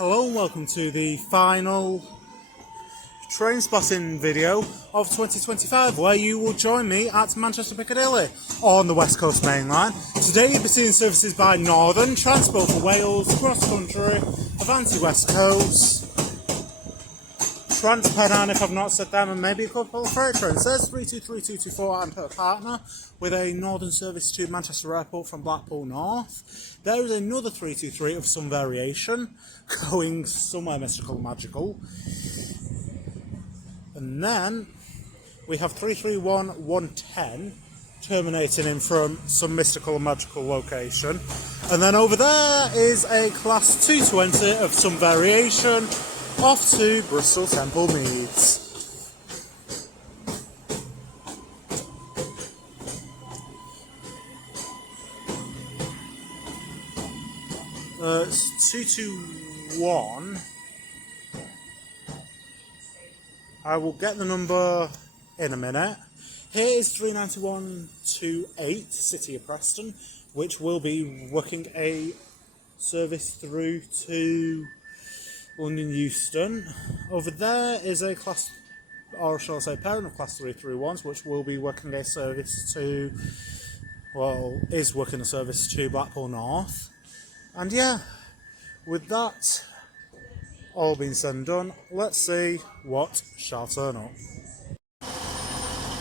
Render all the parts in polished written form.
Hello and welcome to the final train spotting video of 2025, where you will join me at Manchester Piccadilly on the West Coast Main Line. Today you'll be seeing services by Northern, Transport for Wales, Cross Country, Avanti West Coast, TransPennine, if I've not said them, and maybe a couple of freight trains. There's 323224 and her partner with a Northern service to Manchester Airport from Blackpool North. There is another 323 of some variation going somewhere mystical and magical. And then we have 331110 terminating in from some mystical and magical location. And then over there is a class 220 of some variation off to Bristol Temple Meads. It's 221. I will get the number in a minute. Here is 39128 City of Preston, which will be working a service through to London Euston. Over there is a class, or shall I say parent of class 331s, which will be working a service to, is working a service to Blackpool North. And yeah, with that all being said and done, let's see what shall turn up.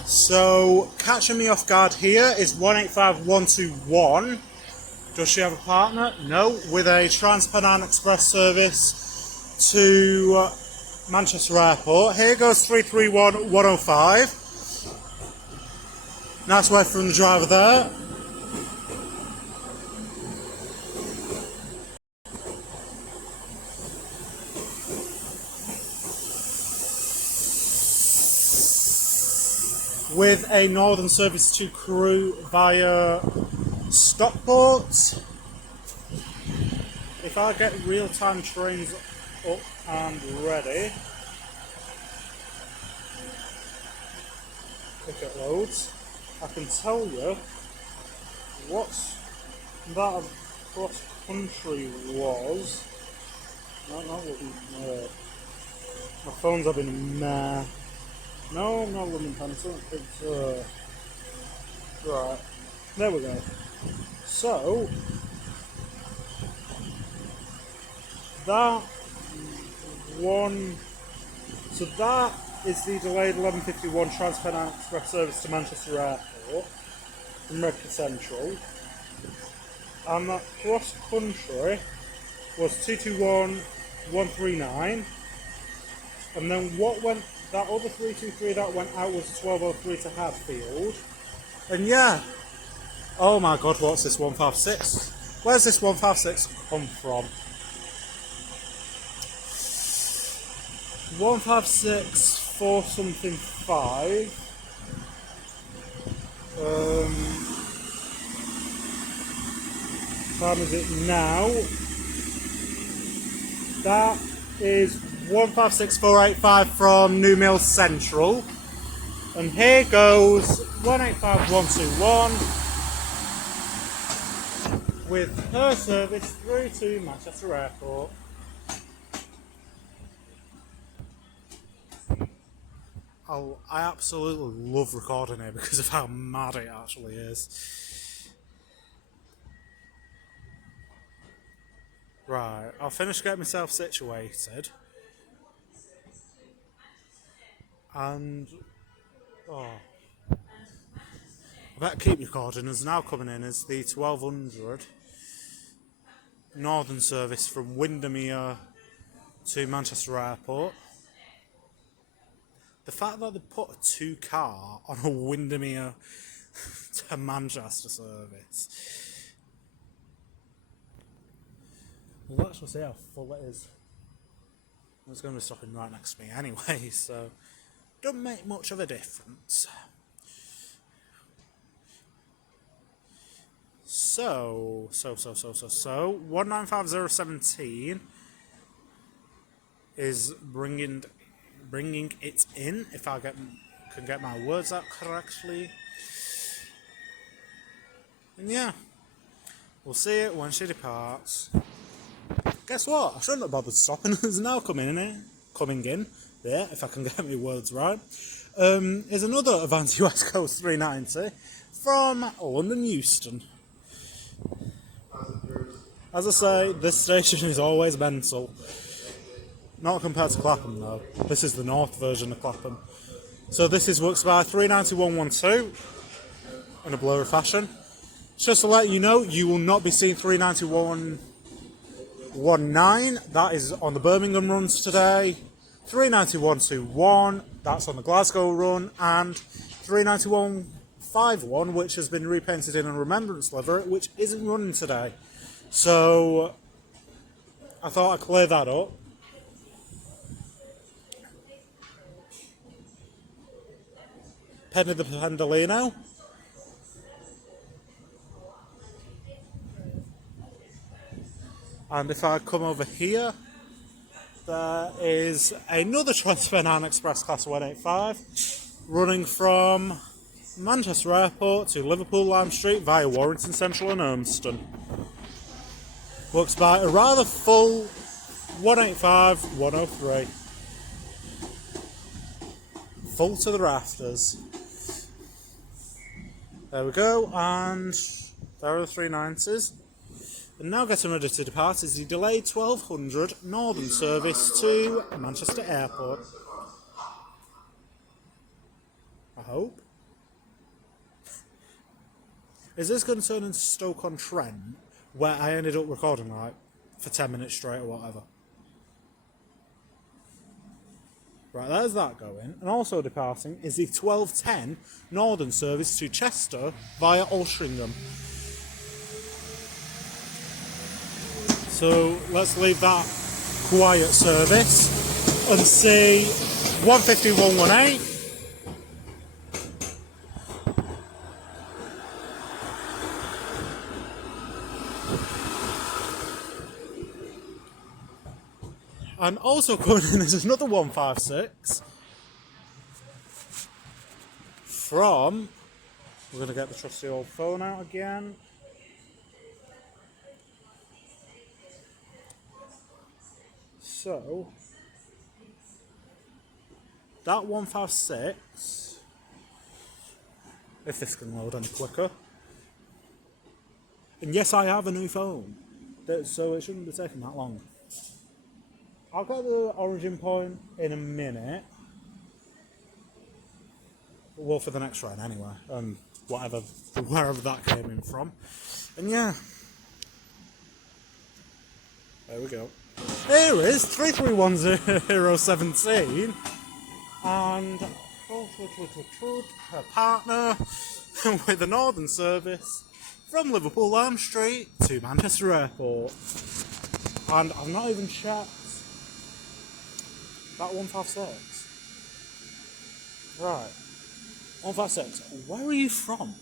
So, catching me off guard here is 185121. Does she have a partner? No, with a TransPennine Express service to Manchester Airport. Here goes 331105. Nice way from the driver there. With a Northern service to Crewe via Stockport. If I get real-time trains up and ready, if it loads, I can tell you what that cross country was. Not what my phone's having a meh. No, not London Pencil. It's right. There we go. So that one. So that is the delayed 1151 TransPennine Express service to Manchester Airport from Redcar Central, and that cross country was 221139, and then what went? That other 323 that went out was 1203 to Hadfield. And yeah. Oh my god, what's this 156? Where's this 156 come from? 156 4 something 5. Time is it now? That is 156485 from New Mill Central. And here goes 185121 with her service through to Manchester Airport. I absolutely love recording it because of how mad it actually is. Right, I'll finish getting myself situated. And I better keep recording, as now coming in is the 1200 Northern service from Windermere to Manchester Airport. The fact that they put a 2-car on a Windermere to Manchester service. Well, let's just see how full it is. It's going to be stopping right next to me anyway, so don't make much of a difference. So 195017 is bringing it in, if I can get my words out correctly. And yeah, we'll see it when she departs. guess what? I shouldn't have bothered stopping. It's now coming in, there, if I can get my words right, is another Avanti West Coast 390 from London Euston. As I say, this station is always mental. Not compared to Clapham though. This is the north version of Clapham. So this is works by 39112 in a blurry fashion. Just to let you know, you will not be seeing 39119. That is on the Birmingham runs today. 39121, that's on the Glasgow run, and 39151, which has been repainted in a remembrance livery, which isn't running today. So I thought I'd clear that up. Penny the Pendolino. And if I come over here, there is another Transpennine Express Class 185 running from Manchester Airport to Liverpool Lime Street via Warrington Central and Urmston. Works by a rather full 185-103. Full to the rafters. There we go, and there are the 390s. And now getting ready to depart is the delayed 1200 Northern service to Manchester Airport. I hope. Is this going to turn into Stoke-on-Trent, where I ended up recording like for 10 minutes straight or whatever? Right, there's that going. And also departing is the 1210 Northern service to Chester via Altrincham. So let's leave that quiet service and see 15118. And also coming in is another 156 from, we're going to get the trusty old phone out again. So, that 156, if this can load any quicker, and yes, I have a new phone, so it shouldn't be taking that long. I'll get the origin point in a minute. Well, for the next ride anyway, wherever that came in from. And yeah, there we go. Here is 331017 and her partner with the Northern service from Liverpool Lime Street to Manchester Airport. And I've not even checked that 156. Right. 156. Where are you from?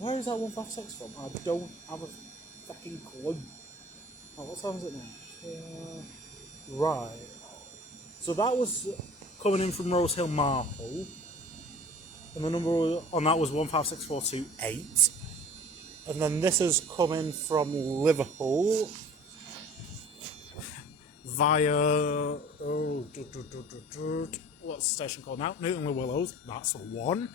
Where is that 156 from? I don't have a fucking clue. Oh, what time is it now? Right. So that was coming in from Rose Hill Marple. And the number on that was 156428. And then this is coming from Liverpool via what's the station called now? Newton Le Willows. That's one.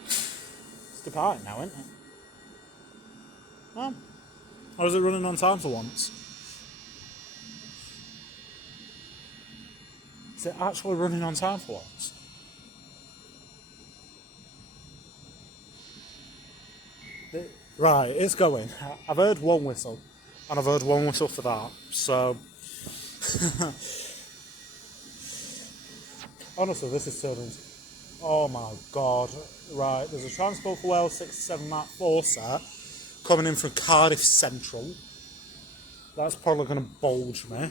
It's departing now, isn't it? Oh. Or is it running on time for once? Is it actually running on time for once? Right, it's going. I've heard one whistle, and I've heard one whistle for that, so... Honestly, this is turning... Oh my god. Right, there's a Transport for Wales 67 Mark 4 set coming in from Cardiff Central. That's probably going to bulge me.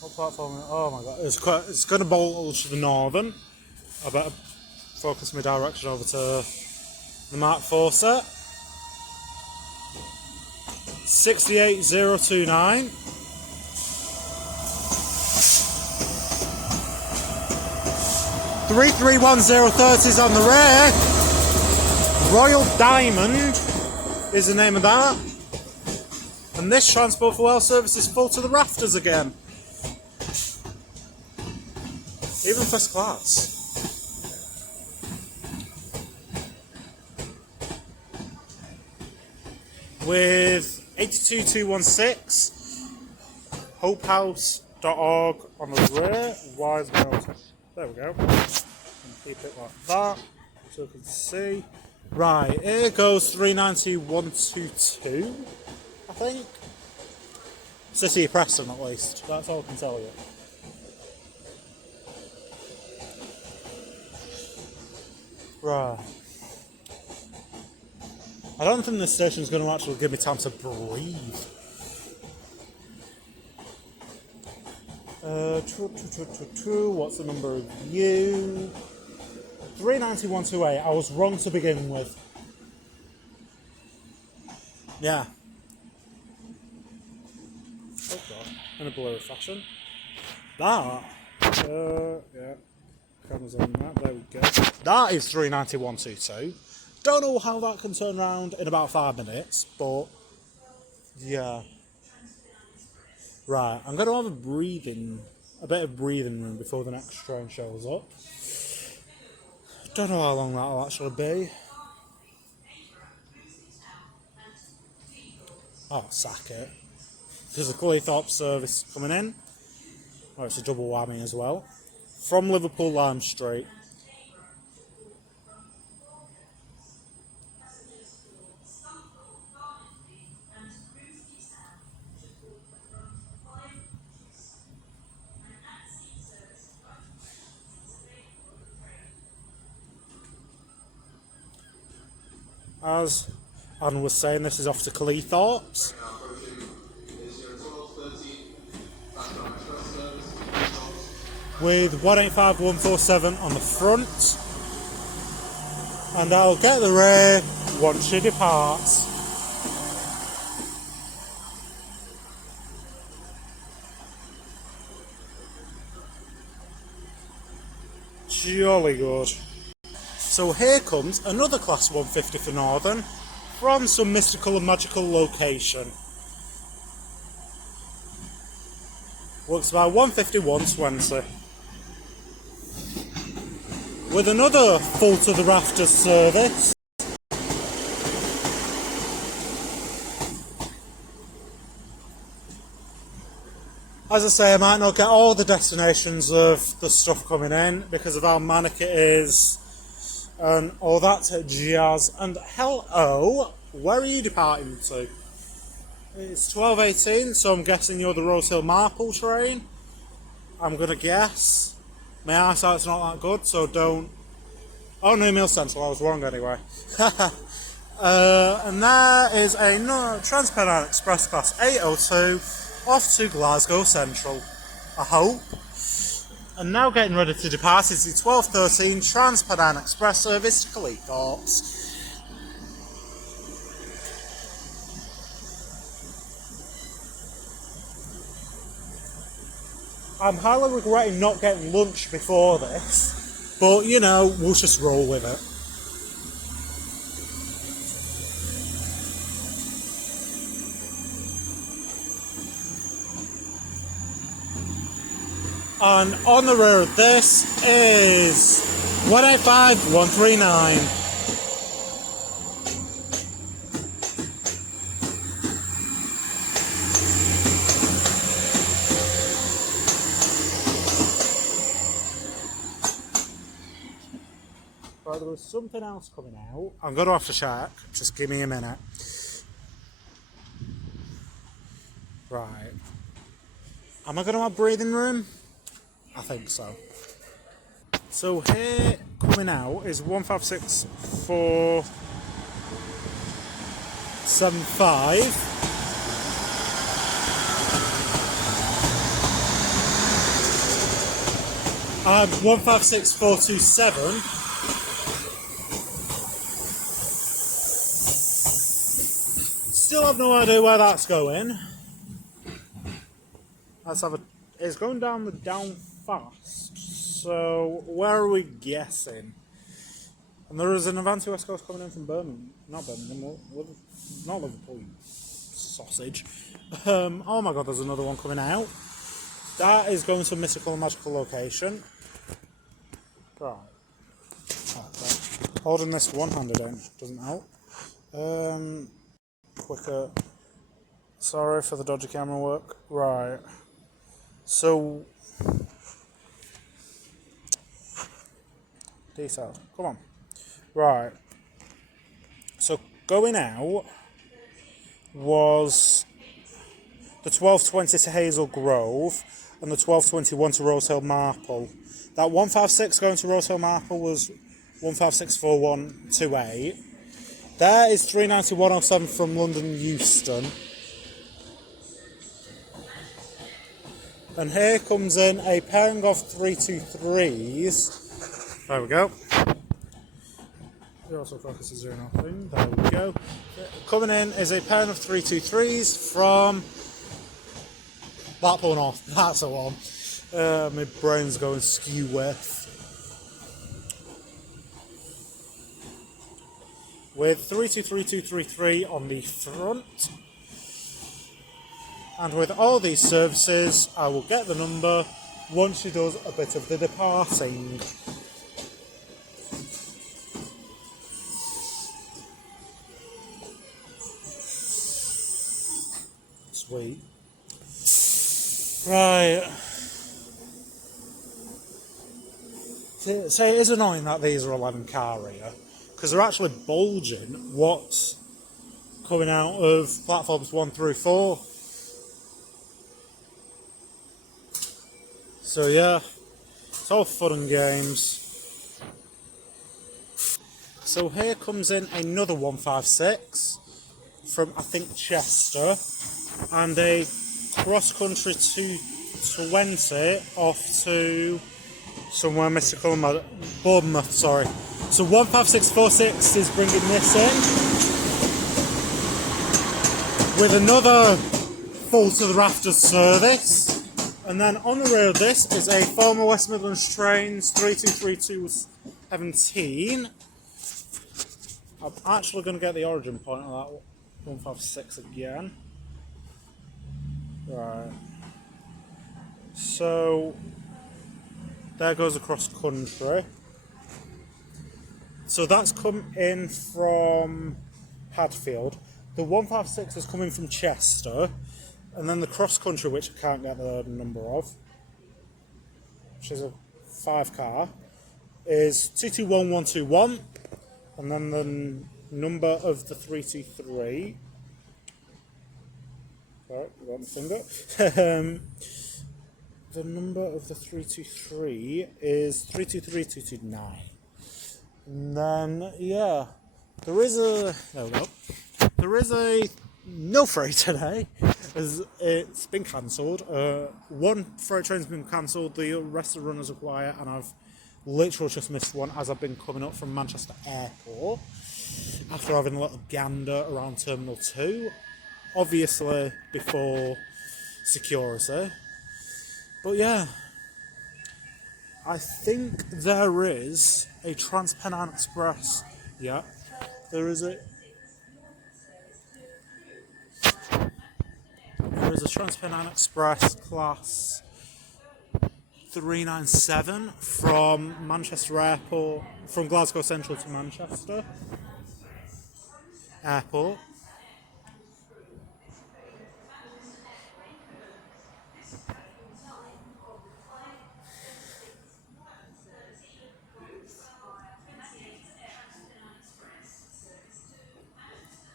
What platform? Oh my god, it's going to bulge the Northern. I better focus my direction over to the Mark 4 set. 68029. 331030's on the rear. Royal Diamond is the name of that. And this Transport for Wales service is full to the rafters again. Even first class. With 82216, hopehouse.org on the rear. Why is my auto? There we go. Keep it like that so you can see. Right, here goes 392122, I think. City of Preston at least, that's all I can tell you. Right. I don't think this station's going to actually give me time to breathe. What's the number of you? 392128. I was wrong to begin with. Yeah. Oh god. In a blurry fashion. That. Yeah. Cameras on that. There we go. That is 392122. Don't know how that can turn around in about 5 minutes, but yeah. Right, I'm going to have a bit of breathing room before the next train shows up. Don't know how long that'll actually be. Oh, sack it. There's a Cleethorpes service coming in. Oh, it's a double whammy as well. From Liverpool Lime Street. As Anne was saying, this is off to Cleethorpes. With 185147 on the front. And I'll get the rear once she departs. Jolly good. So here comes another Class 150 for Northern from some mystical and magical location. Works by 151.20. With another full to the rafters service. As I say, I might not get all the destinations of the stuff coming in because of how manic it is and all that jazz. And hello, where are you departing to? It's 12:18, so I'm guessing you're the Rose Hill Marple train. I'm gonna guess. My eyesight's not that good, so don't. Oh, no, Mill Central, I was wrong anyway. And there is a Transpennine Express Class 802 off to Glasgow Central, I hope. And now getting ready to depart is the 1213 Transpennine Express service to Cleethorpes. I'm highly regretting not getting lunch before this, but you know, we'll just roll with it. And on the rear of this is 185139. Right, there was something else coming out. I'm going to have to check. Just give me a minute. Right. Am I going to have breathing room? I think so. So here coming out is 156475. And 156427. Still have no idea where that's going. Let's have a. It's going down fast. So, where are we guessing? And there is an Avanti West Coast coming in from Birmingham. Not Birmingham, not Liverpool, you sausage. Oh my god, there's another one coming out. That is going to a mystical and magical location. Right. Holding this one-handed in doesn't help. Quicker. Sorry for the dodgy camera work. Right. So... detailed. Come on. Right. So going out was the 1220 to Hazel Grove and the 1221 to Rosehill Marple. That 156 going to Rosehill Marple was 1564128. There is 39107 from London Euston. And here comes in a pairing of 323s. There we go. It also focuses zero nothing. There we go. Coming in is a pairing of 323s from Blackpool North. That's the one. My brain's going skew with 323233 on the front. And with all these services, I will get the number once she does a bit of the departing. Sweet. Right. So it is annoying that these are 11 car here, because they're actually bulging what's coming out of platforms 1 through 4. So yeah, it's all fun and games. So here comes in another 156 from, I think, Chester, and a cross-country 220 off to somewhere mystical, Bournemouth, sorry. So 15646 is bringing this in with another full to the rafters service. And then on the rail, this is a former West Midlands Trains 323217. I'm actually going to get the origin point of that 156 again. Right. So there goes across country. So that's come in from Hadfield. The 156 is coming from Chester. And then the cross country, which I can't get the number of, which is a 5 car, is 221121. And then the number of the 323. Right, you got my finger. The number of the 323 is 323229. And then, yeah, there is a no freight today, as it's been cancelled. One freight train's been cancelled, the rest of the runners are quiet, and I've literally just missed one as I've been coming up from Manchester Airport after having a little gander around Terminal 2, obviously before security. But yeah, I think there is a Trans-Pennine Express. Yeah, there is a Trans-Pennine Express class 397 from Manchester Airport, from Glasgow Central to Manchester Airport.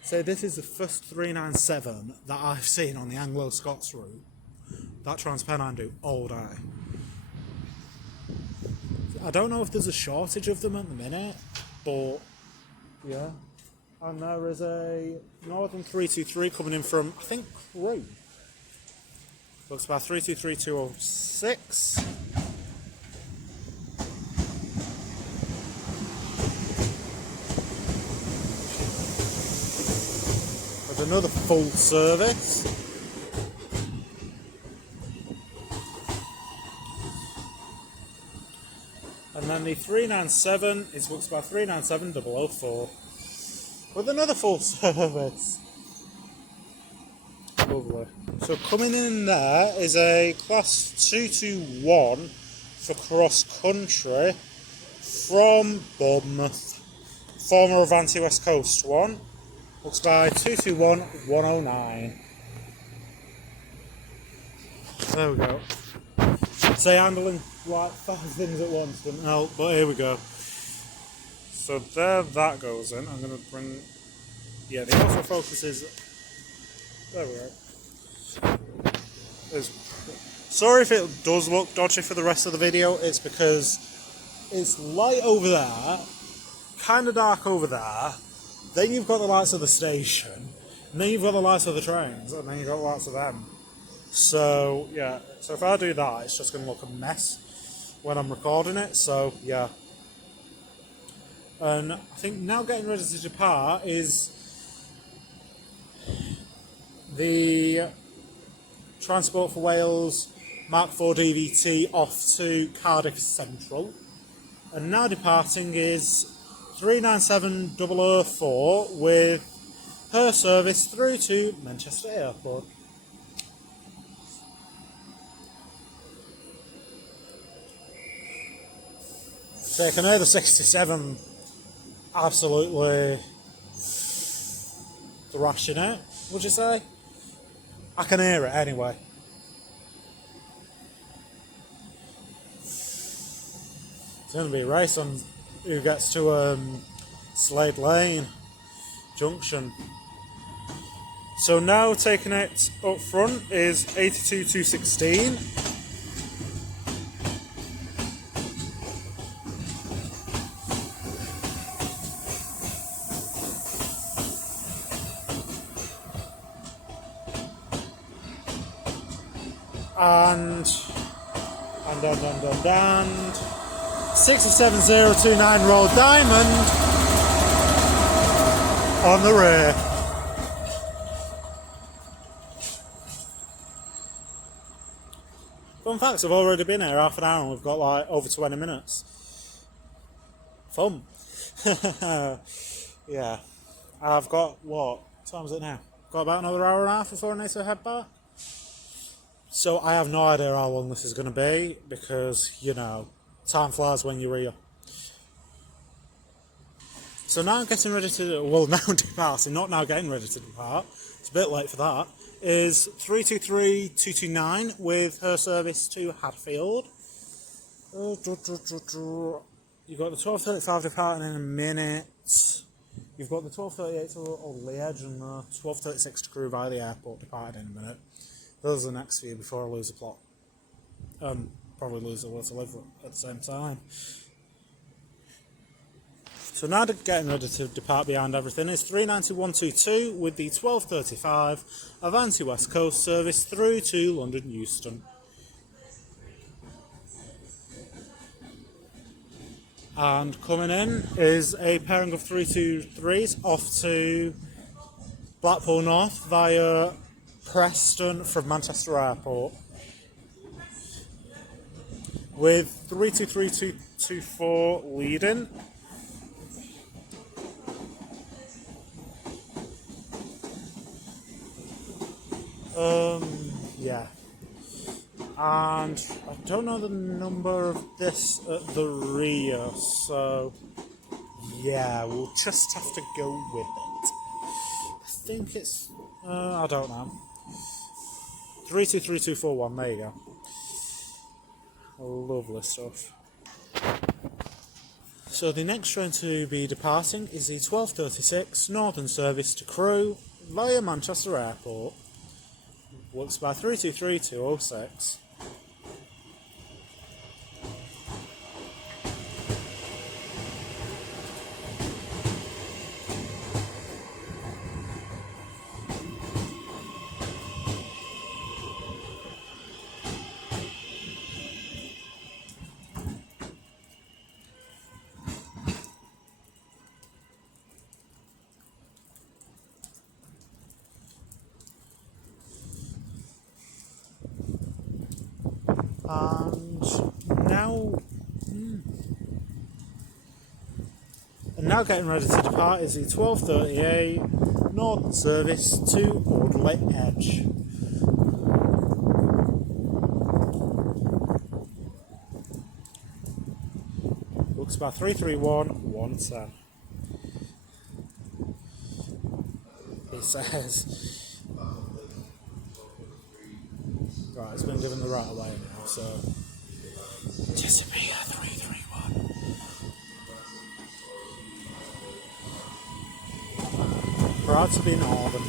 So this is the first 397 that I've seen on the Anglo-Scots route that Trans-Pennine do all day. I don't know if there's a shortage of them at the minute, but yeah. And there is a Northern 323 coming in from, I think, Crewe. Looks about 323206. There's another full service. And then the 397 is booked by 397004 with another full service. Lovely. So coming in there is a class 221 for cross country from Bournemouth, former Avanti West Coast one. Booked by 221109. There we go. Say handling like 5 things at once didn't help, but here we go. So there that goes in. I'm going to bring... Yeah, the autofocus is... There we go. Sorry if it does look dodgy for the rest of the video. It's because it's light over there, kind of dark over there, then you've got the lights of the station, and then you've got the lights of the trains, and then you've got the lights of them. So, yeah, so if I do that, it's just going to look a mess when I'm recording it, so, yeah. And I think now getting ready to depart is the Transport for Wales Mark IV DVT off to Cardiff Central. And now departing is 397004 with her service through to Manchester Airport. So you can hear the 67 absolutely thrashing it, would you say? I can hear it anyway. It's going to be a race on who gets to Slade Lane Junction. So now taking it up front is 82216. And 67029 Road Diamond on the rear. Fun facts, I've already been here half an hour and we've got like over 20 minutes. Fun. Yeah. I've got, what time is it now? Got about another hour and a half before I need to head back. So I have no idea how long this is going to be because, you know, time flies when you're here. So now I'm getting ready to, well now departing, not now getting ready to depart, it's a bit late for that, is 323229 with her service to Hadfield. You've got the 12:35 departing in a minute. You've got the 12:38 to Liège and the 12:36 to Crewe via the airport departing in a minute. Those are the next few before I lose the plot. Probably lose the will to live at the same time. So now getting ready to depart behind everything is 39122 with the 12:35 Avanti West Coast service through to London Euston. And coming in is a pairing of 323s off to Blackpool North via Preston from Manchester Airport with 323224 leading. Yeah. And I don't know the number of this at the rear, so yeah, we'll just have to go with it. I think it's, I don't know. 323241, there you go. Lovely stuff. So the next train to be departing is the 12:36 Northern service to Crewe via Manchester Airport. Works by 323206. And now now getting ready to depart is the 12:38 Northern service to Audley Edge. Looks about 331-110. It says. Right, it's been given the right away now, so. Chesapeake 331. Proud to be Northern.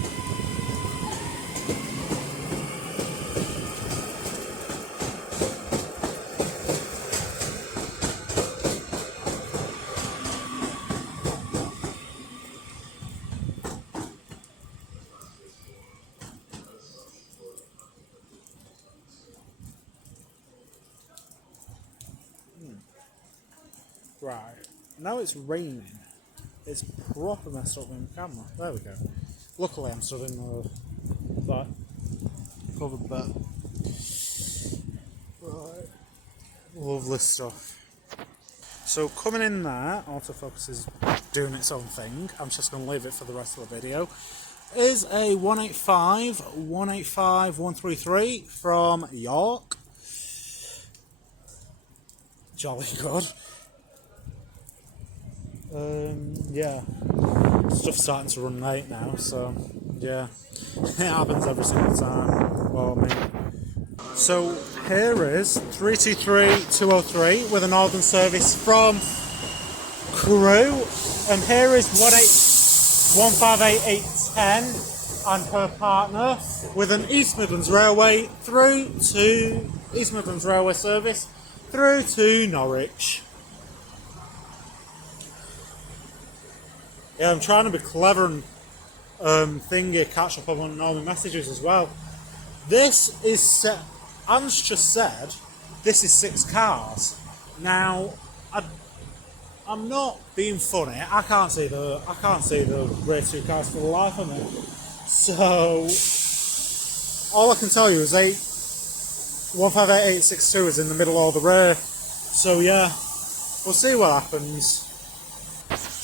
Right, now it's raining. It's proper messed up with the camera. There we go. Luckily I'm stood in the covered bit. Right, lovely stuff. So coming in there, autofocus is doing its own thing. I'm just going to leave it for the rest of the video. Is a 133 from York. Jolly good. Yeah, stuff's starting to run late now, so yeah, it happens every single time. Well, I mean, so here is 323-203 with a Northern service from Crewe, and here is 158810 and her partner with an East Midlands Railway service through to Norwich. Yeah, I'm trying to be clever and catch up on all my messages as well. This is set. Anne's just said this is 6 cars. Now, I'm not being funny. I can't see the rear 2 cars for the life of me. So all I can tell you is 158862 is in the middle of the rear. So yeah, we'll see what happens.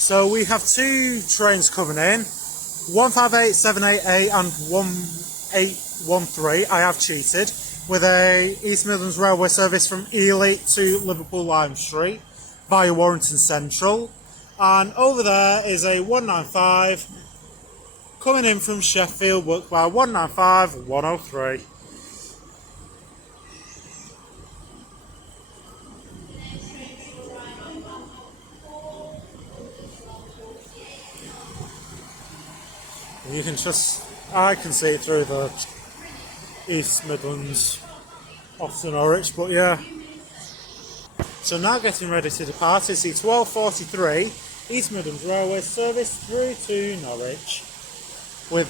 So we have 2 trains coming in, 158788 and 1813. I have cheated with a East Midlands Railway service from Ely to Liverpool Lime Street via Warrington Central. And over there is a 195 coming in from Sheffield, worked by 195-103. You can I can see through the East Midlands off to Norwich, but yeah. So now getting ready to depart is the 12:43 East Midlands Railway service through to Norwich with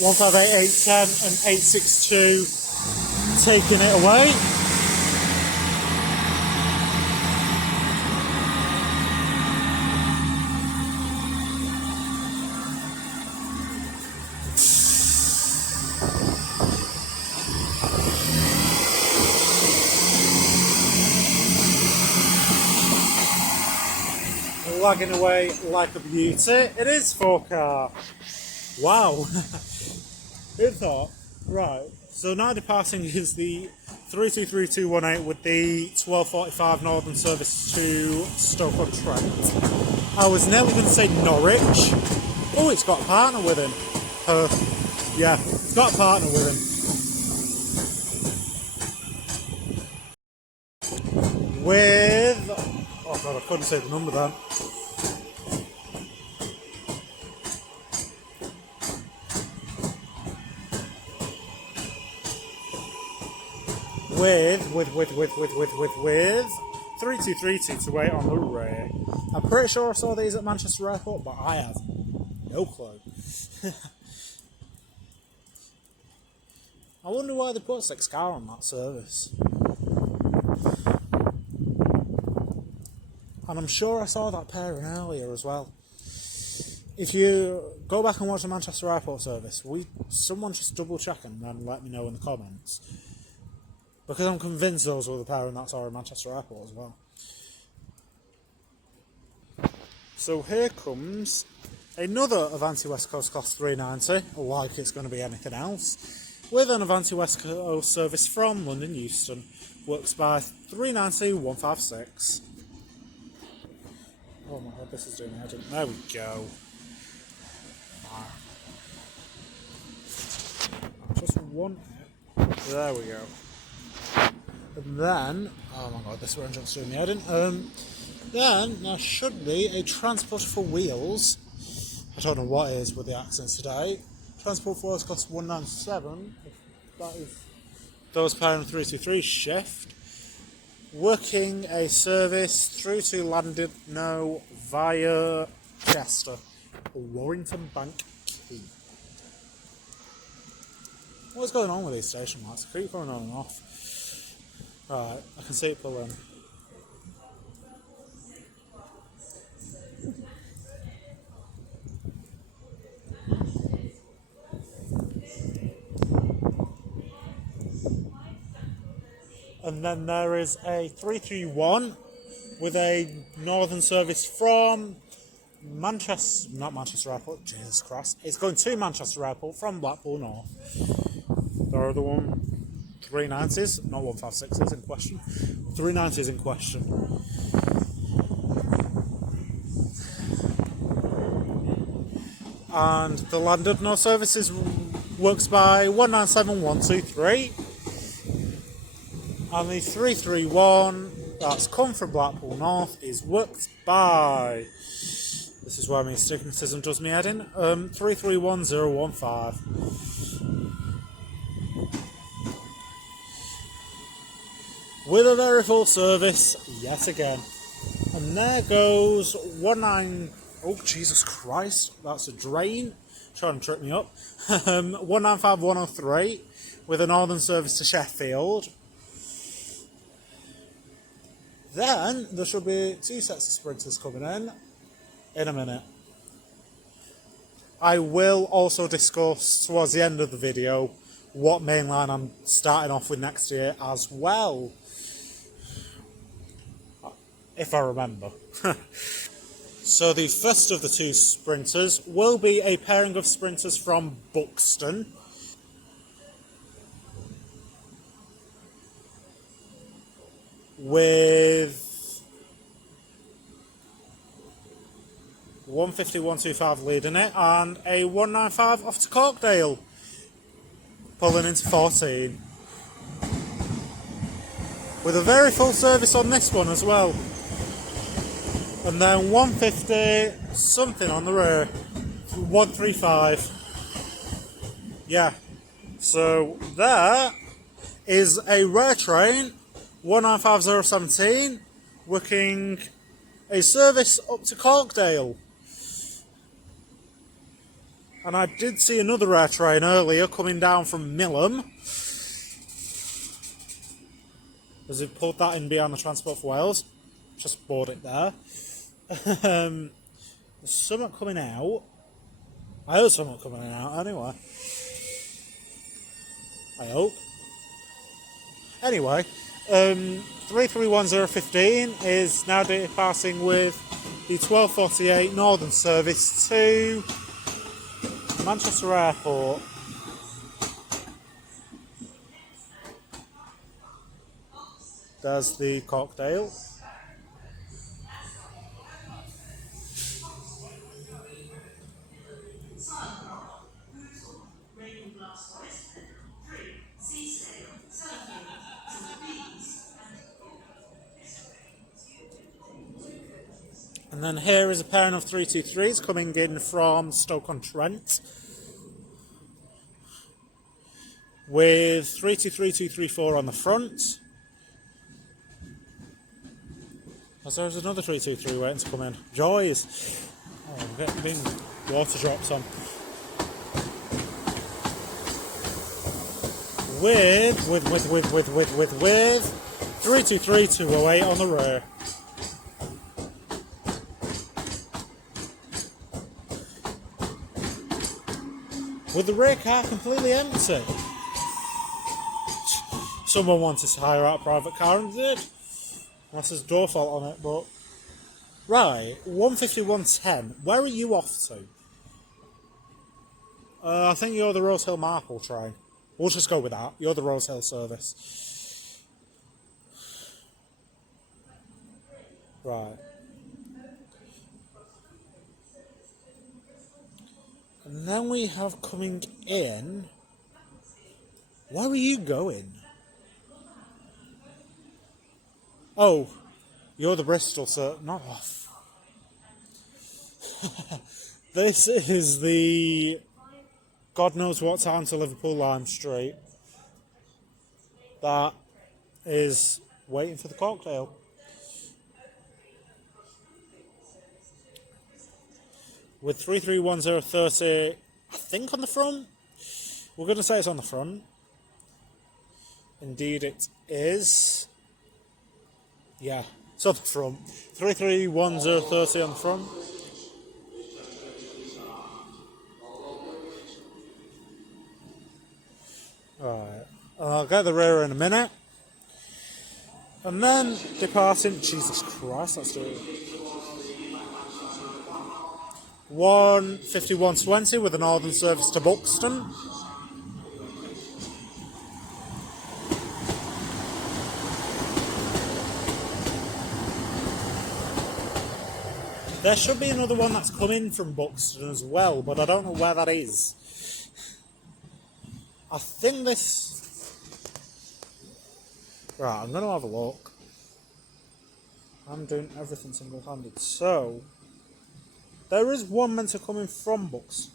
158810 and 862 taking it away. Lagging away like a beauty. It is 4-car. Wow. Who'd thought? Right. So now departing is the 323218 with the 1245 Northern service to Stoke-on-Trent. I was never going to say Norwich. Oh, it's got a partner with him. Yeah, it's got a partner with him. With... oh god, I couldn't say the number then. With 323228 on the rear. I'm pretty sure I saw these at Manchester Airport, but I have no clue. I wonder why they put 6-car on that service. And I'm sure I saw that pairing earlier as well. If you go back and watch the Manchester Airport service, someone just double check and then let me know in the comments. Because I'm convinced those were the pairing that saw in Manchester Airport as well. So here comes another Avanti West Coast Class 390, like it's going to be anything else, with an Avanti West Coast service from London Euston. Works by 390-156. Oh my god, this is doing it. There we go. Just one. There we go. And then, oh my god, this engine's doing me head in. Then there should be a transport for wheels. I don't know what it is with the accents today. Transport for wheels costs 197. That is those pairing 323 shift. Working a service through to Llandudno via Chester, Warrington Bank Quay. What's going on with these station lights? They keep going on and off. Right, I can see it pull in. And then there is a 331 with a northern service from Manchester, not Manchester Airport, Jesus Christ. It's going to Manchester Airport from Blackpool North. There are the 390s, not 156s in question. 390s in question. And the Llandudno services works by 197-123. And the 331 that's come from Blackpool North is worked by, this is where my astigmatism does me head in, 331015. With a very full service yet again. And there goes 19, oh Jesus Christ, that's a drain, trying to trip me up. 195103 with a northern service to Sheffield. Then there should be 2 sets of sprinters coming in a minute. I will also discuss towards the end of the video what main line I'm starting off with next year as well. If I remember. So the first of the 2 sprinters will be a pairing of sprinters from Buxton. With 150-125 leading it, and a 195 off to Corkdale, pulling into 14. With a very full service on this one as well. And then 150 something on the rear, 135. Yeah, so there is a rare train. 195017, working a service up to Corkdale. And I did see another rare train earlier coming down from Millom, as they pulled that in behind the Transport for Wales. Just bought it there. There's something coming out. I heard something coming out anyway. I hope. Anyway. 331015 is now departing with the 1248 Northern service to Manchester Airport. There's the Corkdale. And then here is a pairing of 323s coming in from Stoke-on-Trent with 323234 on the front. As there's another 323 waiting to come in. Joys! Oh, I'm getting water drops on. With 323208 on the rear. With the rear car completely empty. Someone wanted to hire out a private car and did. That's his door fault on it, but Right, 151.10. Where are you off to? I think you're the Rose Hill Marple train. We'll just go with that. You're the Rose Hill service. Right. And then we have coming in. Where are you going? Oh, you're the Bristol, sir. Not off. This is the God knows what time to Liverpool Lime Street. That is waiting for the cocktail. With 331030, I think on the front. We're going to say it's on the front. Indeed it is. Yeah, it's on the front. 331030 on the front. Right, I'll get the rear in a minute. And then departing, Jesus Christ, let's do it. 151.20 with a northern service to Buxton. There should be another one that's coming from Buxton as well, but I don't know where that is. I think this... Right, I'm going to have a look. I'm doing everything single-handed. So, there is one meant to come in from Buxton.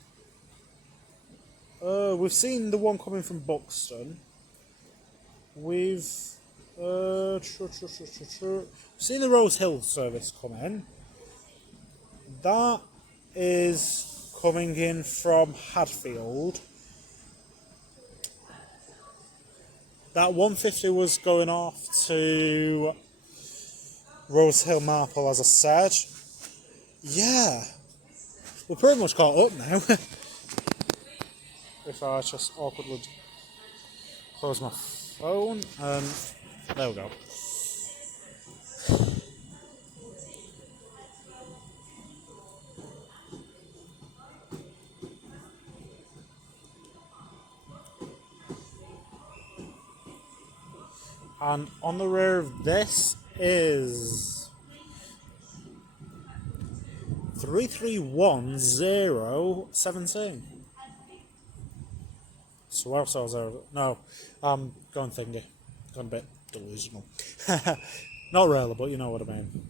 We've seen the one coming from Buxton. We've seen the Rose Hill service come in. That is coming in from Hadfield. That 150 was going off to Rose Hill Marple, as I said. Yeah. We're pretty much caught up now. If I just awkwardly close my phone, and there we go. And on the rear of this is 331017. So else I was there. No, I'm going thingy. Gone a bit delusional. Not really, but you know what I mean.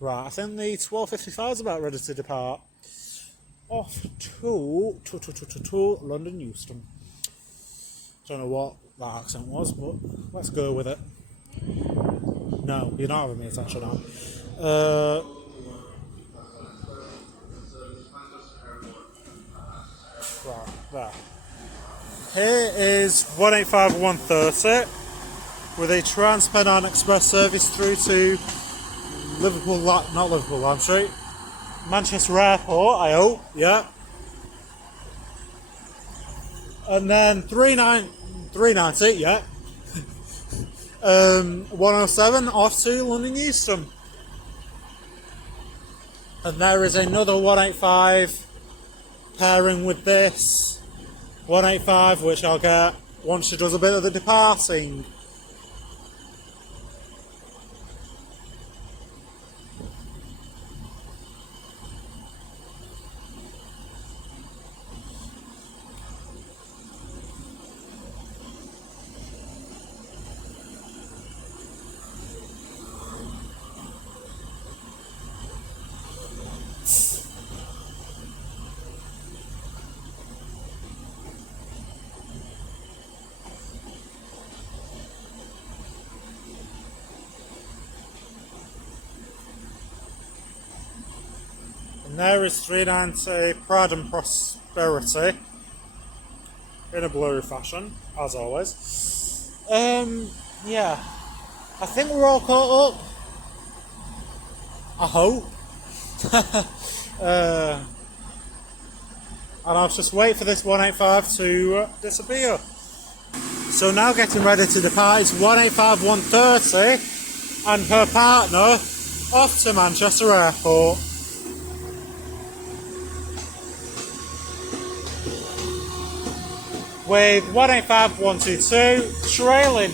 Right, I think the 1255 is about ready to depart. Off to London Euston. Don't know what that accent was, but let's go with it. No, you're not having me attention now. Right, there. Here is 185-130 with a Trans-Pennine Express service through to Liverpool, not Liverpool Lime Street, Manchester Airport, I hope, yeah. And then 390, yeah. 107 off to London Euston. And there is another 185 pairing with this 185, which I'll get once she does a bit of the departing. And there is 390 Pride and Prosperity in a blurry fashion, as always. Yeah, I think we're all caught up. I hope. And I'll just wait for this 185 to disappear. So now getting ready to depart is 185-130 and her partner off to Manchester Airport. With 185122 trailing.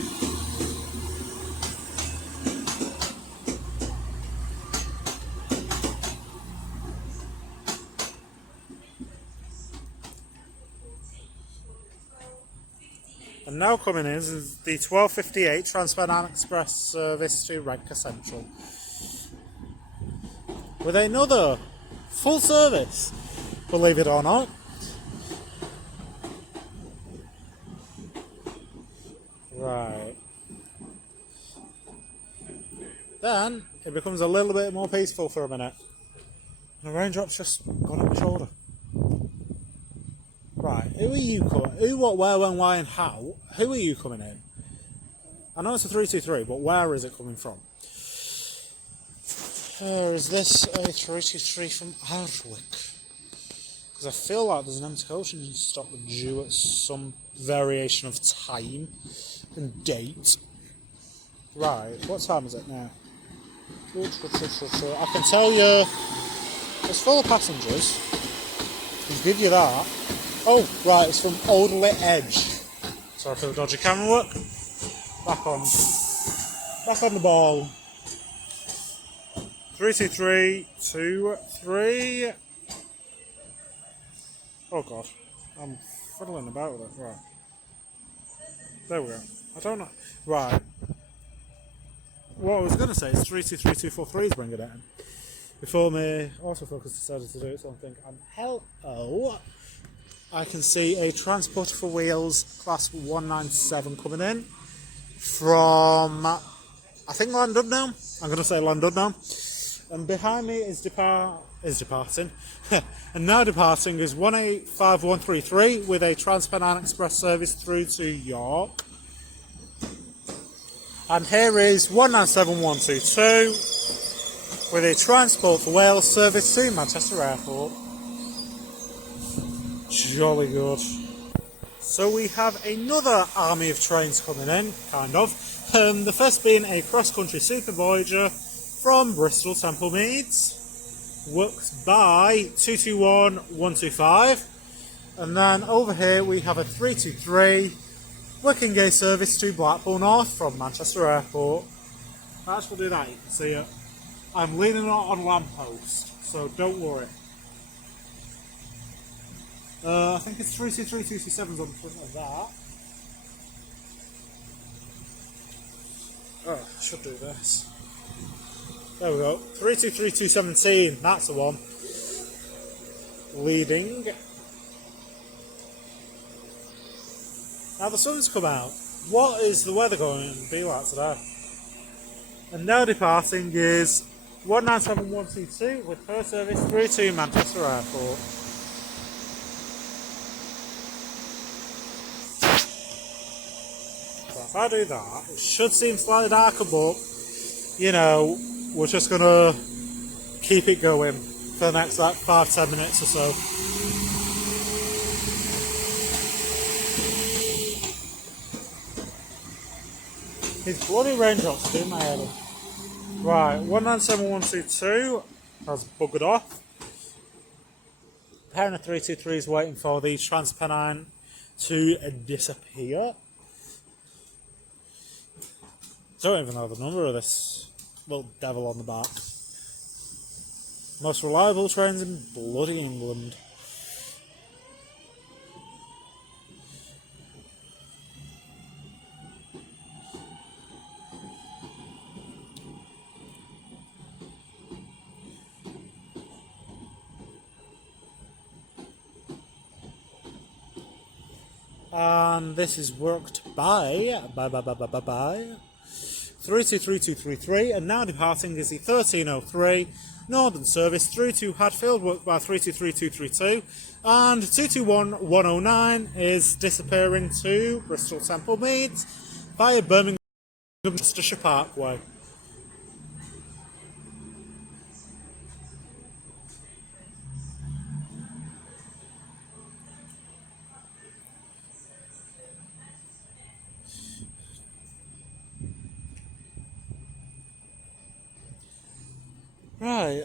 And now coming in is the 1258 Transpennine Express service to Redcar Central. With another full service, believe it or not. Right. Then it becomes a little bit more peaceful for a minute. And the raindrop's just gone up my shoulder. Right, who are you coming? Who, what, where, when, why, and how? Who are you coming in? I know it's a 323, but where is it coming from? Is this a 323 from Ardwick? Because I feel like there's an empty coach engine stock due at some variation of time and date. Right, what time is it now? I can tell you it's full of passengers. I can give you that. Oh, right, it's from Alderley Edge. Sorry for the dodgy camera work. Back on the ball. 32323. Oh god, I'm fiddling about with it. Right, there we go. I don't know. Right, what I was going to say is 323243 is bringing it in. Before my autofocus decided to do something. And hello, I can see a Transport for Wheels Class 197 coming in from, I think, Llandudno. I'm going to say Llandudno. And behind me is departing. And now departing is 185133 with a Transpennine Express service through to York. And here is 197122 with a Transport for Wales service to Manchester Airport. Jolly good. So we have another army of trains coming in, kind of. The first being a cross-country Super Voyager from Bristol Temple Meads, worked by 221125. And then over here we have a 323 working gay service to Blackpool North from Manchester Airport. Perhaps we'll do that, you can see it. I'm leaning on lamppost, so don't worry. I think it's 323227's on the front of that. Oh, I should do this. There we go. 323217, that's the one. Leading. Now the sun's come out. What is the weather going to be like today? And now departing is 197122 with her service through to Manchester Airport. So if I do that, it should seem slightly darker, but you know, we're just gonna keep it going for the next like 5-10 minutes or so. These bloody raindrops do my head in. Right, 197122 has buggered off. A pair of 323 is waiting for the Transpennine to disappear. Don't even know the number of this little devil on the back. Most reliable trains in bloody England. And this is worked by 323233, and now departing is the 1303 Northern service through to Hadfield, worked by 323232, and 221109 is disappearing to Bristol Temple Meads via Birmingham Worcestershire Parkway. Right.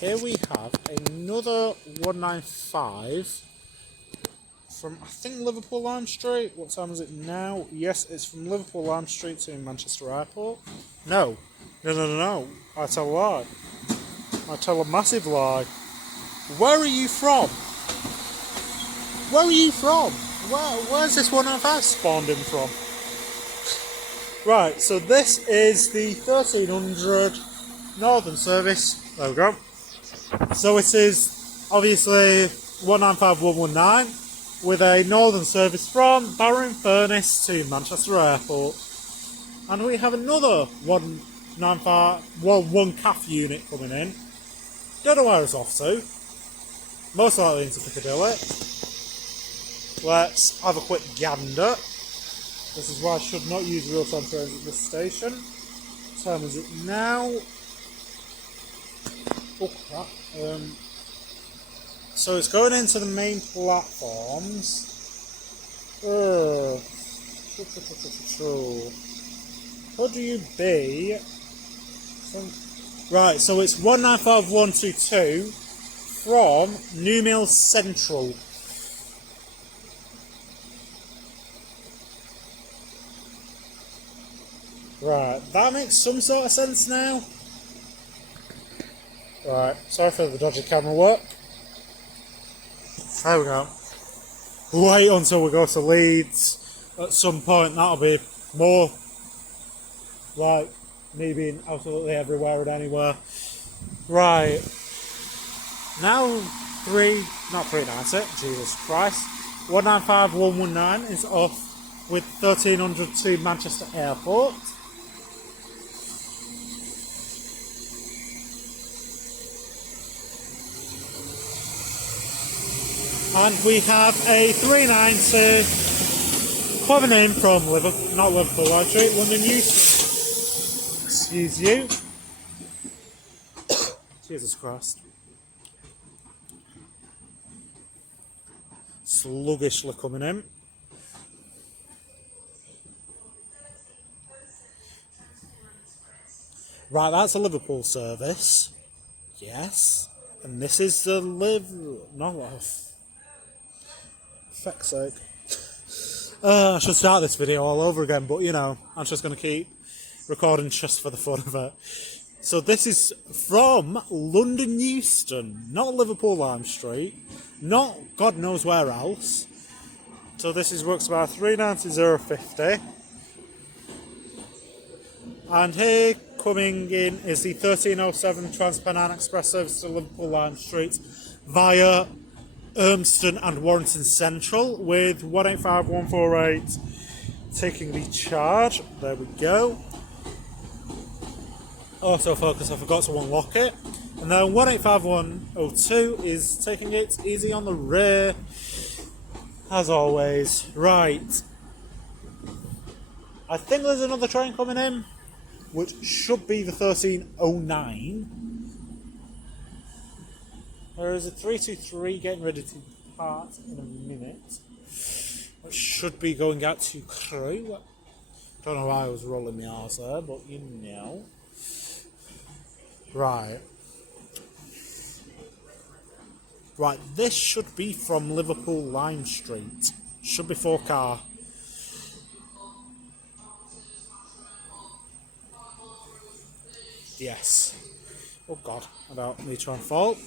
Here we have another 195 from, I think, Liverpool Lime Street. What time is it now? Yes, it's from Liverpool Lime Street to Manchester Airport. No. No. I tell a lie. I tell a massive lie. Where are you from? Where are you from? Where's this 195 spawned in from? Right, so this is the 1300 Northern Service. There we go. So it is obviously 195119 with a Northern Service from Barrow-in-Furness to Manchester Airport. And we have another 195, well, one CAF unit coming in. Don't know where it's off to. Most likely into Piccadilly. Let's have a quick gander. This is why I should not use real-time trains at this station. What time is it now? Oh crap. So it's going into the main platforms. Could you be... Right, so it's 195122 from New Mills Central. Right, that makes some sort of sense now. Right, sorry for the dodgy camera work. There we go. Wait until we go to Leeds at some point. That'll be more like me being absolutely everywhere and anywhere. Right. Now not 390, Jesus Christ. 195119 is off with 1300 to Manchester Airport. And we have a 390 coming in from not Liverpool Lime Street, London Euston. Excuse you. Jesus Christ. Sluggishly coming in. Right, that's a Liverpool service. Yes. And this is the fuck's sake. I should start this video all over again, but you know, I'm just going to keep recording just for the fun of it. So this is from London Euston, not Liverpool Lime Street, not God knows where else. So this is works about 390,050. And here coming in is the 1307 Trans-Pennine Express service to Liverpool Lime Street via Urmston and Warrington Central with 185148 taking the charge. There we go. Autofocus, I forgot to unlock it. And then 185102 is taking it easy on the rear, as always. Right. I think there's another train coming in, which should be the 1309. There is a 323 getting ready to depart in a minute, which should be going out to Crewe. Don't know why I was rolling my R's there, but you know. Right. Right, this should be from Liverpool Lime Street. Should be 4-car. Yes. Oh god, I don't need to unfold.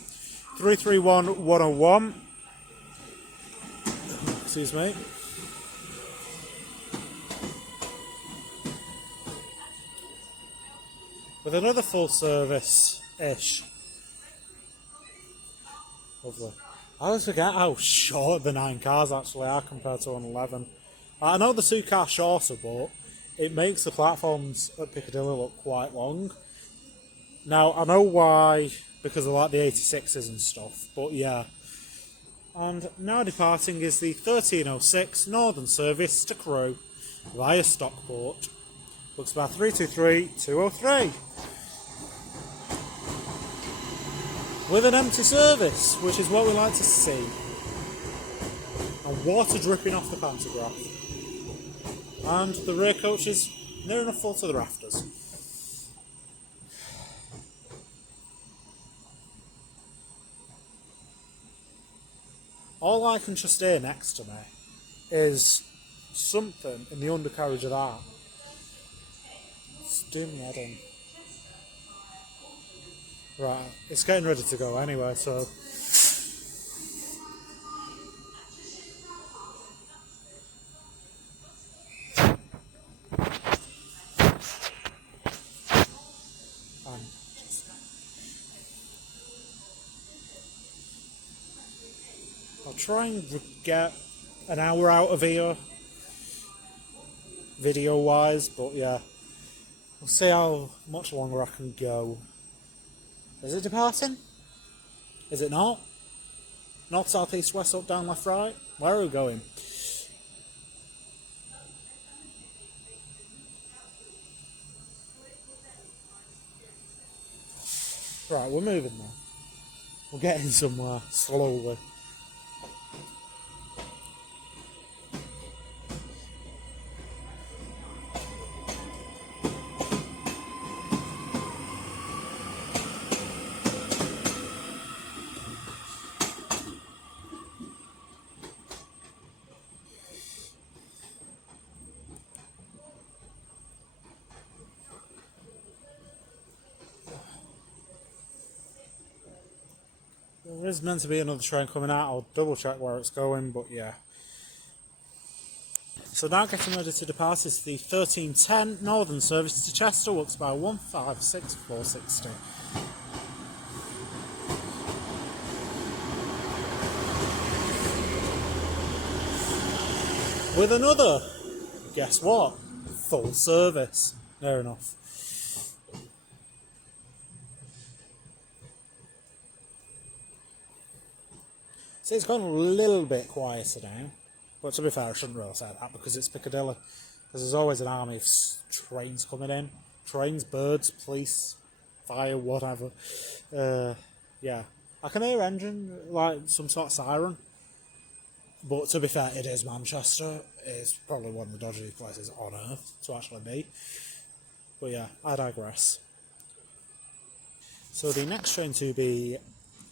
331101. Excuse me. With another full service-ish. Lovely. I always forget how short the 9 cars actually are compared to an 11. I know the 2 cars shorter, but it makes the platforms at Piccadilly look quite long. Now, I know why, because of like the 86s and stuff, but yeah. And now departing is the 1306 Northern Service to Crewe via Stockport. Looks about 323203. With an empty service, which is what we like to see. And water dripping off the pantograph. And the rear coach is near enough full to the rafters. All I can just hear next to me is something in the undercarriage of that. It's doing me head in. Right, it's getting ready to go anyway, so... I'll try and get an hour out of here, video-wise, but yeah. We'll see how much longer I can go. Is it departing? Is it not? North, south, east, west, up, down, left, right? Where are we going? Right, we're moving now. We're getting somewhere, slowly. There is meant to be another train coming out. I'll double check where it's going, but yeah. So now getting ready to depart is the 1310 Northern service to Chester, works by 156460. With another, guess what? Full service. Fair enough. See, it's gone a little bit quieter now. But to be fair, I shouldn't really say that because it's Piccadilly. Because there's always an army of trains coming in. Trains, birds, police, fire, whatever. Yeah. I can hear engine, like some sort of siren. But to be fair, it is Manchester. It's probably one of the dodgiest places on earth to actually be. But yeah, I digress. So the next train to be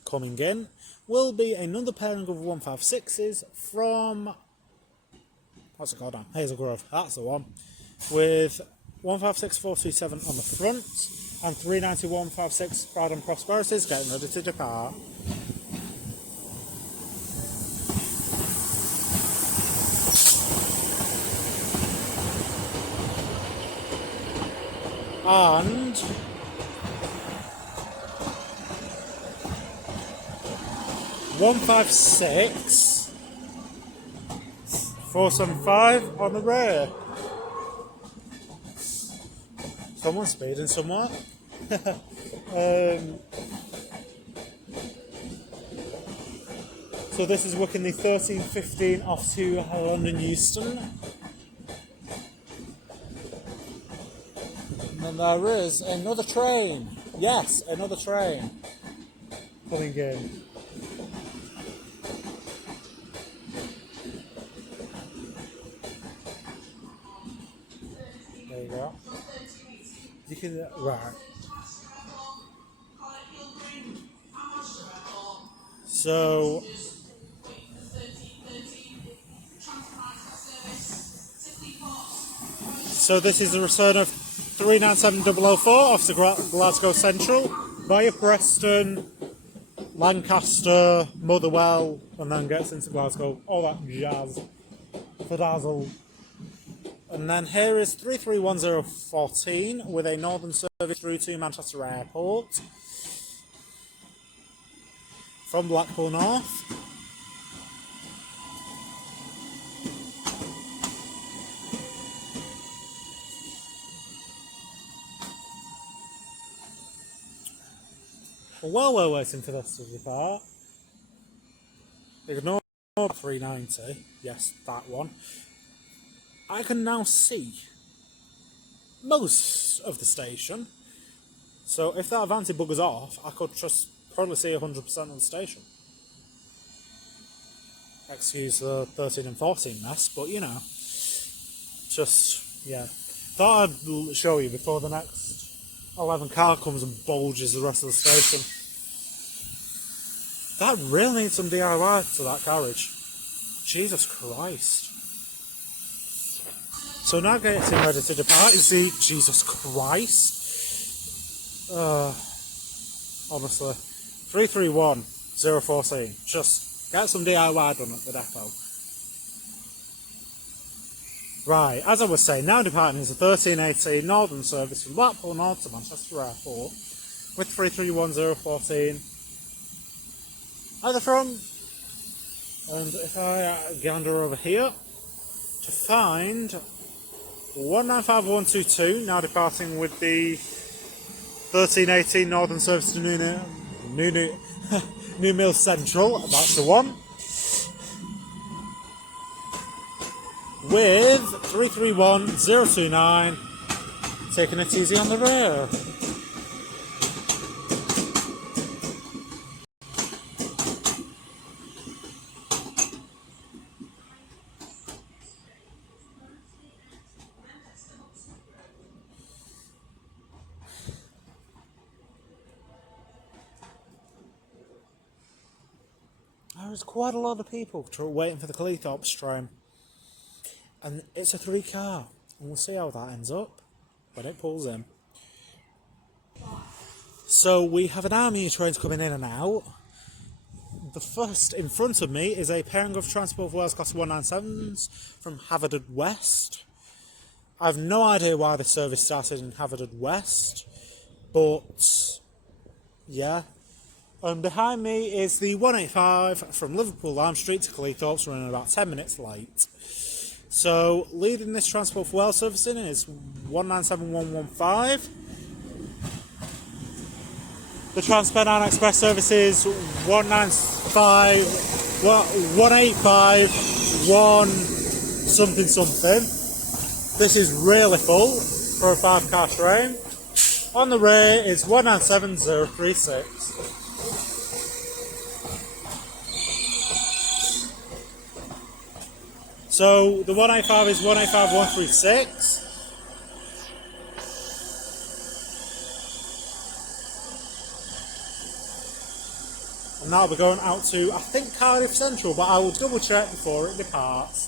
coming in will be another pairing of 156s from... what's it called now? Hazel Grove, that's the one. With 156427 on the front and 39156 Pride and Prosperities getting ready to depart. And 156 475 on the rear. Someone's speeding somewhat. So this is working the 1315 off to London Euston. And then there is another train. Yes, another train coming in. There you go. You can, right. So this is the return of 397004 off to Glasgow Central via Preston, Lancaster, Motherwell, and then gets into Glasgow. All that jazz. Bedazzle. And then here is 331014 with a northern service through to Manchester Airport from Blackpool North. While we're waiting for this to depart, ignore 390, yes, that one. I can now see most of the station. So if that Avanti buggers off, I could just probably see 100% of the station. Excuse the 13 and 14 mess, but you know, just, yeah. Thought I'd show you before the next 11 car comes and bulges the rest of the station. That really needs some DIY to that carriage. Jesus Christ. So now getting ready to depart. You see, Jesus Christ. Honestly. 331014. Just get some DIY done at the depot. Right, as I was saying, now departing is the 1318 Northern service from Blackpool North to Manchester Airport with 331014 at the front. And if I gander over here to find 195122, now departing with the 1318 Northern service to New Mill Central, that's the one, with 331029, taking it easy on the rail. There's quite a lot of people waiting for the Cleethorpes train. And it's a 3-car. And we'll see how that ends up when it pulls in. So we have an army of trains coming in and out. The first in front of me is a pairing of Transport for Wales Class 197s from Haverford West. I have no idea why the service started in Haverford West. But, yeah. And behind me is the 185 from Liverpool Lime Street to Cleethorpes, running about 10 minutes late. So, leading this Transport for Wales servicing is 197115. The Transpennine Express service is 185 something something. This is really full for a 5-car train. On the rear is 197036. So the 185 is 185136. And that'll be going out to, I think, Cardiff Central, but I will double check before it departs.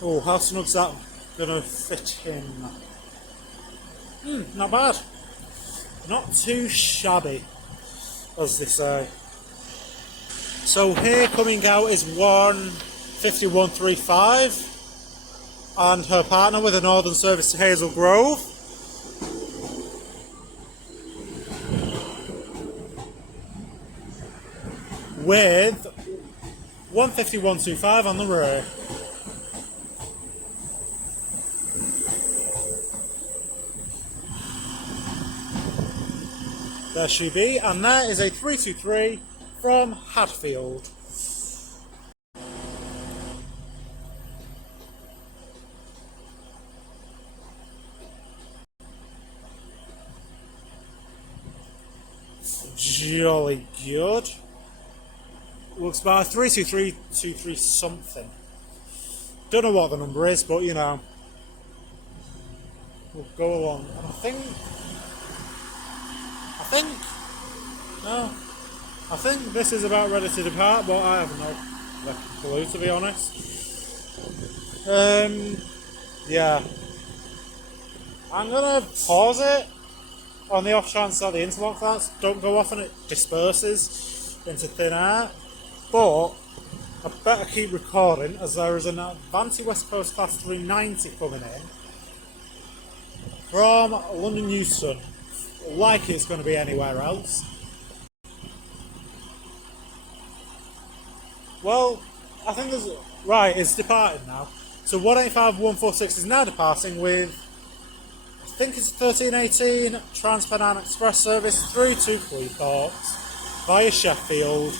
Oh, how snug's that going to fit in? Not bad. Not too shabby, as they say. So here coming out is 15135 and her partner with a northern service to Hazel Grove. With 15125 on the rear. There she be, and there is a 323 from Hadfield. Jolly good. Looks by 32323 something. Don't know what the number is, but you know, we'll go along. And I think this is about ready to depart, but I have no clue, to be honest. Yeah. I'm gonna pause it on the off chance that the interlock lights don't go off and it disperses into thin air. But I better keep recording, as there is an Avanti West Coast Class 390 coming in from London Euston, like it's going to be anywhere else. Well, I think there's... Right, it's departing now. So 185146 is now departing with, I think it's 1318 Transpennine Express service through to Cleethorpes via Sheffield.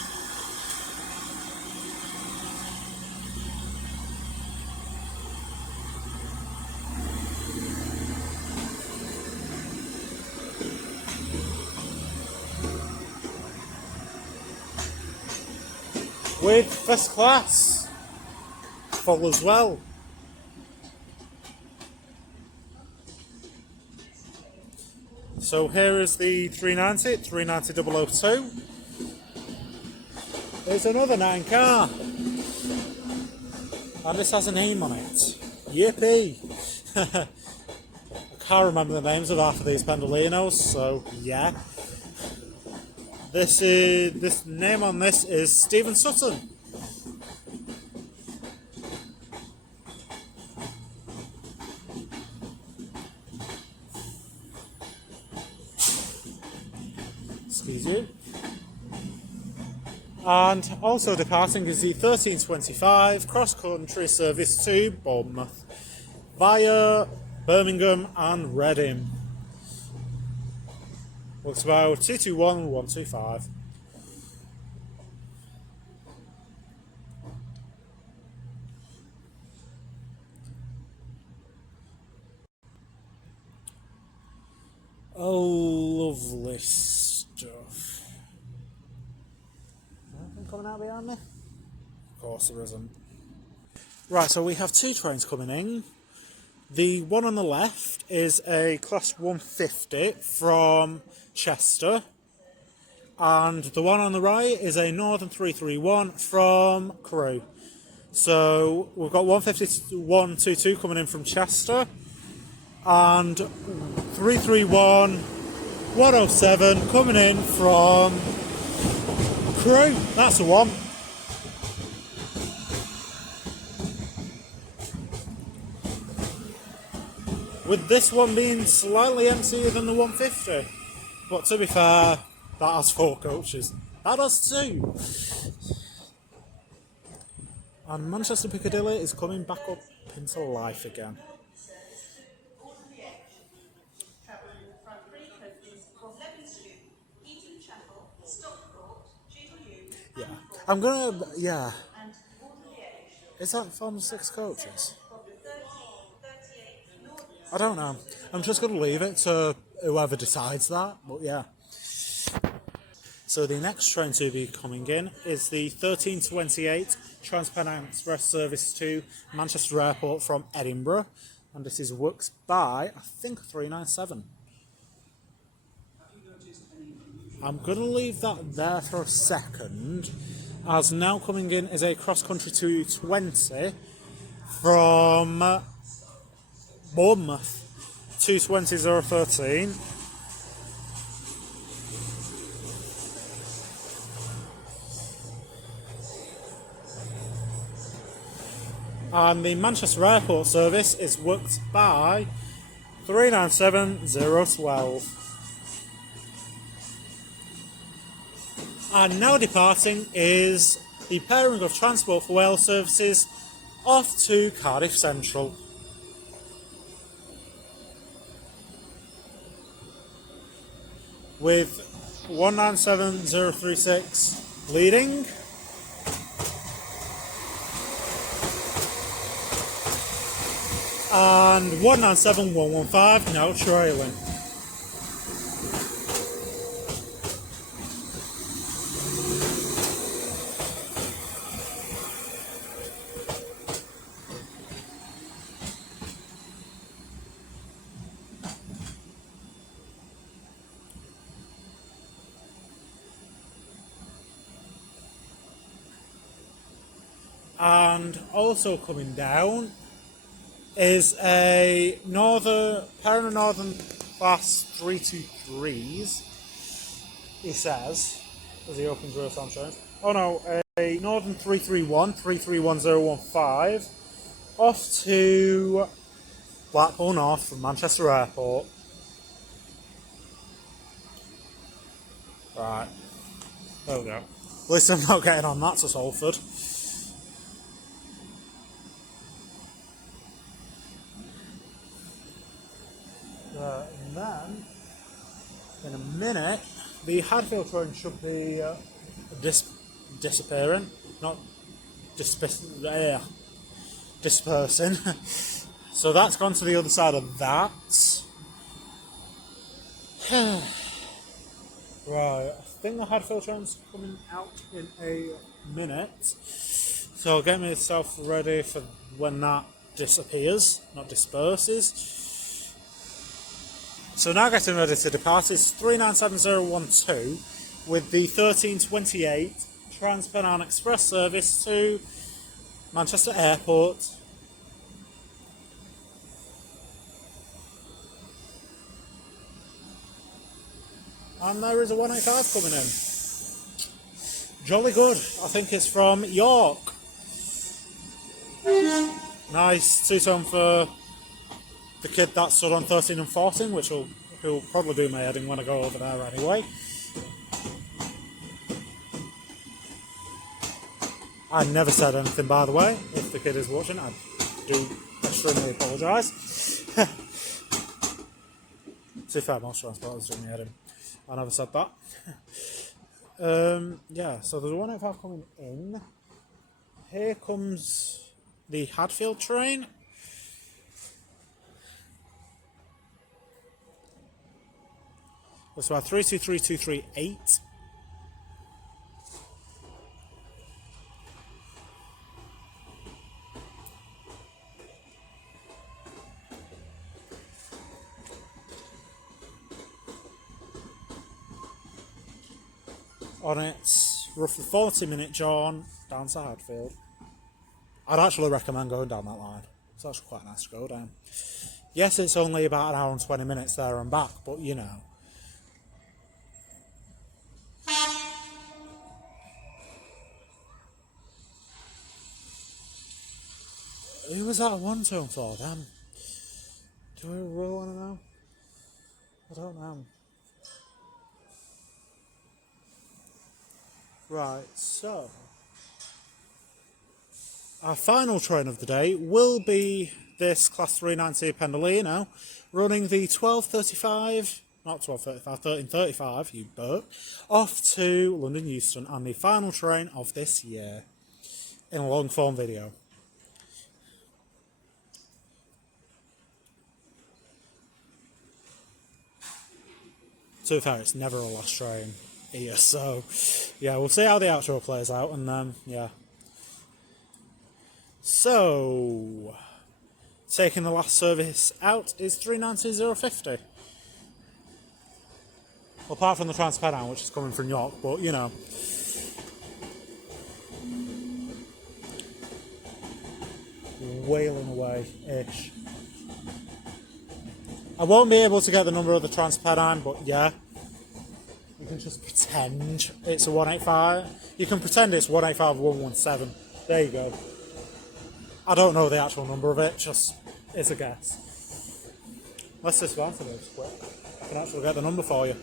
With first class full as well. So here is the 390, 390 002. There's another 9 car. And this has a name on it. Yippee! I can't remember the names of half of these Pendolinos, so yeah. This name on this is Stephen Sutton. Excuse you. And also departing is the 1325 cross-country service to Bournemouth via Birmingham and Reading. Looks about 221 125. Oh, lovely stuff. Anything coming out behind me? Of course there isn't. Right, so we have 2 trains coming in. The one on the left is a Class 150 from Chester. And the one on the right is a Northern 331 from Crewe. So we've got 150 122 coming in from Chester. And 331 107 coming in from Crewe. That's the one. With this one being slightly emptier than the 150. But to be fair, that has 4 coaches. That has 2. And Manchester Piccadilly is coming back up into life again. Yeah. I'm gonna, yeah. Is that from 6 coaches? I don't know. I'm just going to leave it to whoever decides that, but yeah. So the next train to be coming in is the 1328 Trans-Pennine Express service to Manchester Airport from Edinburgh. And this is works by, I think, 397. I'm going to leave that there for a second, as now coming in is a cross-country 220 from Bournemouth, 220 013. And the Manchester Airport service is worked by 397 012. And now departing is the pairing of Transport for Wales services off to Cardiff Central. With 197 036 leading. And 197 115 now trailing. And also coming down is a pair of Northern Class 323s, he says, as he opens rear sunshine. Oh no, a Northern 331, 331015, off to Blackpool North from Manchester Airport. Right, there we go. At least I'm not getting on that to Salford. And then, in a minute, the Hadfield train should be disappearing, not dispersing. So that's gone to the other side of that. Right, I think the Hadfield train's coming out in a minute. So I'll get myself ready for when that disappears, not disperses. So now getting ready to depart is 397012 with the 1328 Trans-Pennine Express service to Manchester Airport. And there is a 185 coming in. Jolly good. I think it's from York. Nice two-tone for the kid that stood on 13 and 14, which will probably do my heading when I go over there anyway. I never said anything, by the way. If the kid is watching, I do extremely apologise. To be fair, most transporters do my heading. I never said that. Yeah, so there's a 185 coming in. Here comes the Hadfield train. That's about 323238. On its roughly 40-minute jaunt down to Hadfield. I'd actually recommend going down that line. It's actually quite nice to go down. Yes, it's only about an hour and 20 minutes there and back, but you know. Who was that one tone for them? Do we really want to know? I don't know. Right, so our final train of the day will be this Class 390 Piccadilly now, running the 1335, you burp, off to London Euston, and the final train of this year in a long form video. To be fair, it's never a last train here, so yeah, we'll see how the outro plays out, and then yeah. So taking the last service out is 390050. Well, apart from the Trans-Pennine, which is coming from York, but you know. Wailing away-ish. I won't be able to get the number of the Trans-Pennine, but yeah. You can just pretend it's a 185. You can pretend it's 185117. There you go. I don't know the actual number of it, just it's a guess. Let's just start it quick. I can actually get the number for you.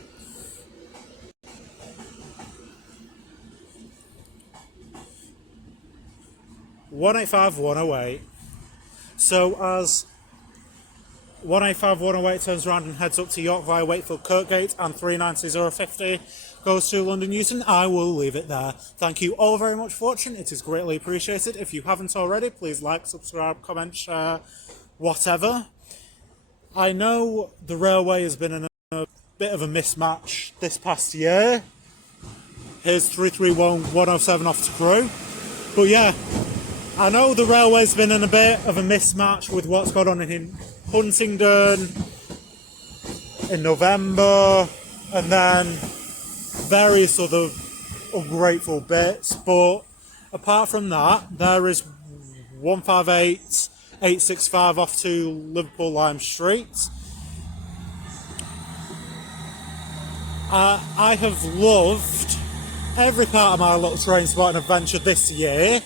(185-108). So as 185-108 turns around and heads up to York via Wakefield Kirkgate, and 390050 goes to London Euston, I will leave it there. Thank you all very much for watching. It is greatly appreciated. If you haven't already, please like, subscribe, comment, share, whatever. I know the railway has been in a bit of a mismatch this past year. Here's 331-107 off to Crewe. But yeah, I know the railway's been in a bit of a mismatch with what's going on in Huntingdon in November, and then various other ungrateful bits, but apart from that, there is 158-865 off to Liverpool Lime Street. I have loved every part of my little train spotting adventure this year.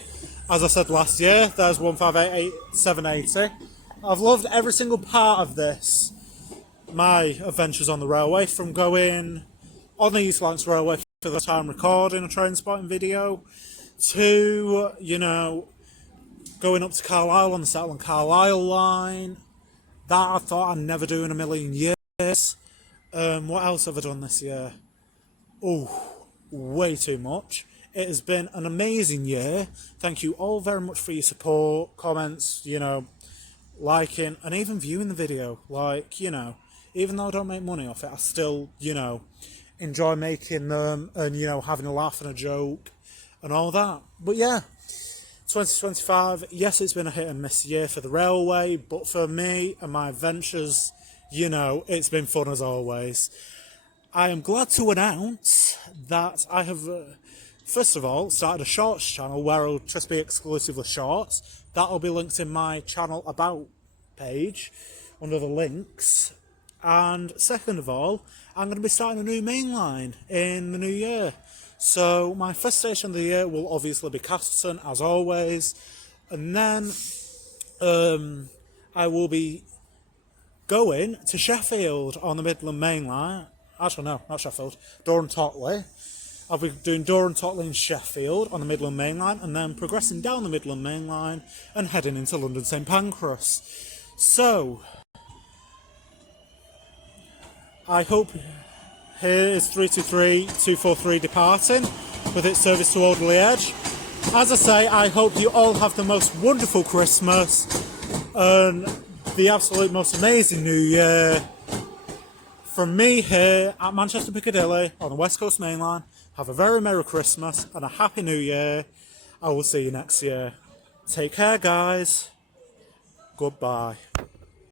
As I said last year, there's 158-780. I've loved every single part of this, my adventures on the railway, from going on the East Lancs Railway for the time recording a train spotting video, to, you know, going up to Carlisle on the Settle and Carlisle line. That I thought I'd never do in a million years. What else have I done this year? Oh, way too much. It has been an amazing year. Thank you all very much for your support, comments, you know, liking, and even viewing the video. Like, you know, even though I don't make money off it, I still, you know, enjoy making them and, you know, having a laugh and a joke and all that. But yeah, 2025, yes, it's been a hit and miss year for the railway, but for me and my adventures, you know, it's been fun as always. I am glad to announce that I have, first of all, started a shorts channel where it'll just be exclusively shorts. That'll be linked in my channel about page under the links. And second of all, I'm going to be starting a new main line in the new year. So my first station of the year will obviously be Castleton, as always. And then I will be going to Sheffield on the Midland Main Line. Actually, no, not Sheffield. Durham Totley. I'll be doing Durham Totley and Sheffield on the Midland Main Line, and then progressing down the Midland Main Line and heading into London St Pancras. So, I hope here is 323-243 departing with its service to Alderley Edge. As I say, I hope you all have the most wonderful Christmas and the absolute most amazing New Year. From me here at Manchester Piccadilly on the West Coast Main Line, have a very Merry Christmas and a Happy New Year. I will see you next year. Take care, guys. Goodbye.